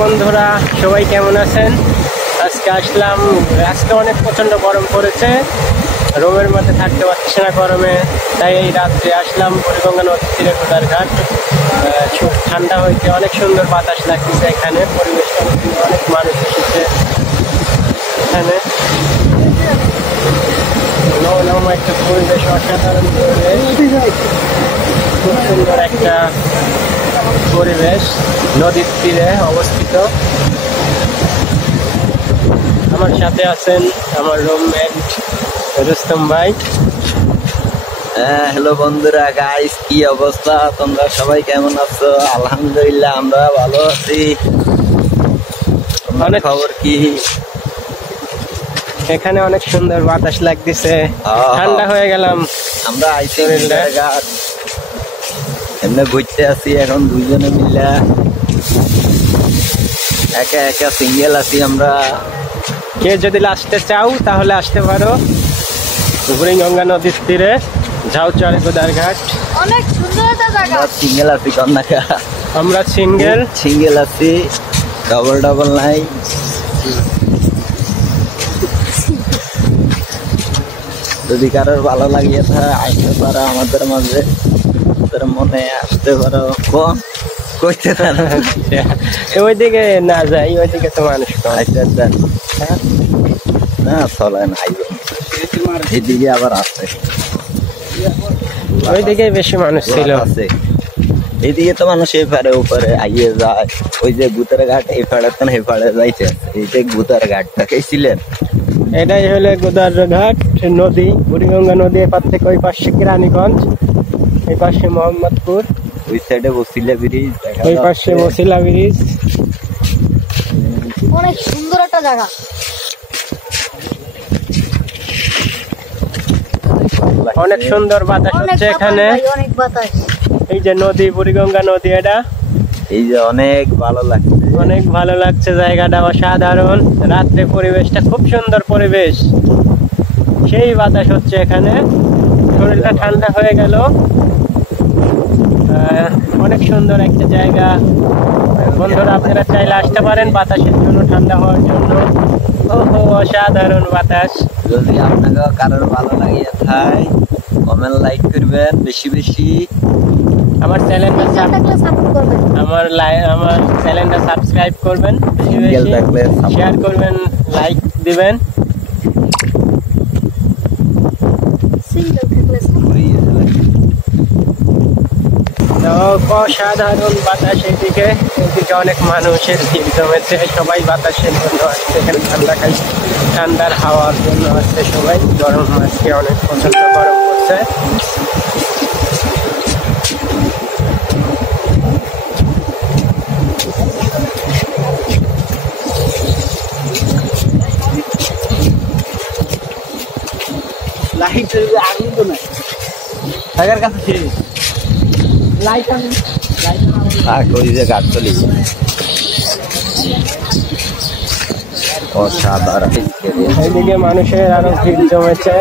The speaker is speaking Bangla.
বন্ধুরা সবাই কেমন আছেন? আজকে আসলাম, আজকে অনেক প্রচন্ড গরম পড়েছে, রুমের মধ্যে থাকতে পারছি না গরমে, তাই এই রাত্রে আসলাম বুড়িগঙ্গা নদীর তীরে গোদারঘাট। খুব ঠান্ডা হয়েছে, অনেক সুন্দর বাতাস লাগতেছে এখানে, পরিবেশটা অনেক মানুষ এসেছে এখানে। একটা পরিবেশ, অসাধারণ পরিবেশ, খুব সুন্দর একটা পরিবেশ, নদীর তীরে অবস্থিত। আমার সাথে আছেন আমার রুমমেট রুস্তম ভাই। হ্যালো বন্ধুরা, গাইস কি অবস্থা? তোমরা সবাই কেমন আছো? আলহামদুলিল্লাহ আমরা ভালো আছি। তোমার খবর কি? এখানে অনেক সুন্দর বাতাস লাগতেছে, ঠান্ডা হয়ে গেলাম। আমরা আইসি ঘাট এমনি ঘুরতে আছি এখন দুইজনে মিলে, একা একা সিঙ্গেল আছি আমরা। কে যদি আসতে চাও তাহলে আসতে পারো বুড়িগঙ্গা নদীর তীরে, ঝাউচর গোদারঘাট। অনেক সুন্দর একটা জায়গা। সিঙ্গেল আছি কন্যাকা, আমরা সিঙ্গেল আছি, ডাবল নাই। যদি কারোর ভালো লাগিয়ে থাকে আসতে পারো আমাদের মাঝে, তোর মনে আসতে পারো। কইতে পারো ওইদিকে না যাই, ওইদিকে তো মানুষ কম। আচ্ছা না চলে না, এদিকে আবার আছে, ওইদিকে বেশি মানুষ ছিল। আছে এইদিকে তো মানুষ এই পারে উপরে আইয়ে যায়। ওই যে ভূতের ঘাট এই পাড়ে তো এই পাড়ে যাইছে, এই যে ভূতের ঘাটটাকে ছিলেন, এটাই হলো গোদারঘাট নদী, বুড়িগঙ্গা নদী। এপার থেকে ওই পাশে কিরানীগঞ্জ, এই পাশে মোহাম্মদপুর, ওই সাইডে বসিলা ব্রিজ, ওই পাশে বসিলা ব্রিজ। অনেক সুন্দর একটা জায়গা। অনেক সুন্দর বাতাস হচ্ছে এখানে। অনেক বাতাস। এই যে নদী, বুড়িগঙ্গা নদী, এটা এই যে অনেক ভালো লাগছে, অনেক ভালো লাগছে জায়গাটা, অসাধারণ। রাত্রে পরিবেশটা খুব সুন্দর পরিবেশ, সেই বাতাস হচ্ছে এখানে, শরীরটা ঠান্ডা হয়ে গেল। অনেক সুন্দর একটা জায়গা। বন্ধুরা আপনারা চাইলে আসতে পারেন বাতাসের জন্য, ঠান্ডা হওয়ার জন্য। ওহো, অসাধারণ বাতাস। যদি আপনাকে কারোর ভালো লাগিয়ে থাকে কমেন্ট লাইক করবেন বেশি বেশি। আমার চ্যানেলটা সাবস্ক্রাইব করবেন, বেশি বেশি শেয়ার করবেন, লাইক দিবেন। অসাধারণ বাতাস এদিকে অনেক মানুষের ভিড় জমেছে, সবাই বাতাসের জন্য আসছে এখানে, ঠান্ডার হাওয়ার জন্য আসছে সবাই। গরম আজকে অনেক প্রচন্ড গরম পড়ছে। এইদিকে মানুষের আরো ভিড় জমেছে।